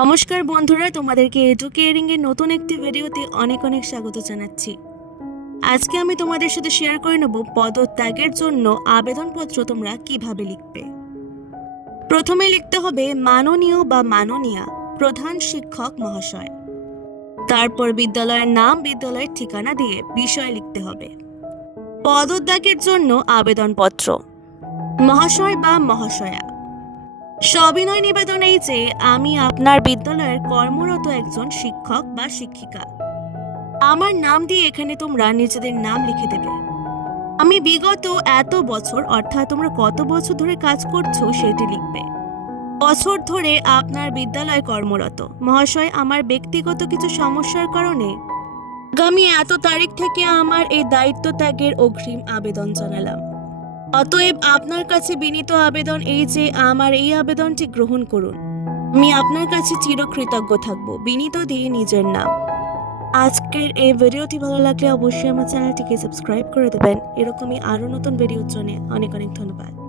নমস্কার বন্ধুরা, তোমাদেরকে এডুকেয়ারিং এর নতুন একটি ভিডিওতে অনেক অনেক স্বাগত জানাচ্ছি। আজকে আমি তোমাদের সাথে শেয়ার করে নেব পদত্যাগের জন্য আবেদনপত্র তোমরা কীভাবে লিখবে। প্রথমে লিখতে হবে মাননীয় বা মাননীয়া প্রধান শিক্ষক মহাশয়। তারপর বিদ্যালয়ের নাম, বিদ্যালয়ের ঠিকানা দিয়ে বিষয় লিখতে হবে। পদত্যাগের জন্য আবেদনপত্র। মহাশয় বা মহাশয়া। সবিনয় নিবেদন এই যে, আমি আপনার বিদ্যালয়ের কর্মরত একজন শিক্ষক বা শিক্ষিকা। আমার নাম দিয়ে এখানে তোমরা নিজেদের নাম লিখে দেবে। আমি বিগত এত বছর, অর্থাৎ তোমরা কত বছর ধরে কাজ করছ সেটি লিখবে। বছর ধরে আপনার বিদ্যালয় কর্মরত। মহাশয়, আমার ব্যক্তিগত কিছু সমস্যার কারণে আগামী এত তারিখ থেকে আমার এই দায়িত্ব ত্যাগের অগ্রিম আবেদন জানালাম। অতএব আপনার কাছে বিনীত আবেদন এই যে আমার এই আবেদনটি গ্রহণ করুন। আমি আপনার কাছে চিরকৃতজ্ঞ থাকব। বিনীত দিয়ে নিজের নাম। আজকের এই ভিডিওটি ভালো লাগলে অবশ্যই আমার চ্যানেলটিকে সাবস্ক্রাইব করে দেবেন। এরকমই আরও নতুন ভিডিওর জন্য অনেক অনেক ধন্যবাদ।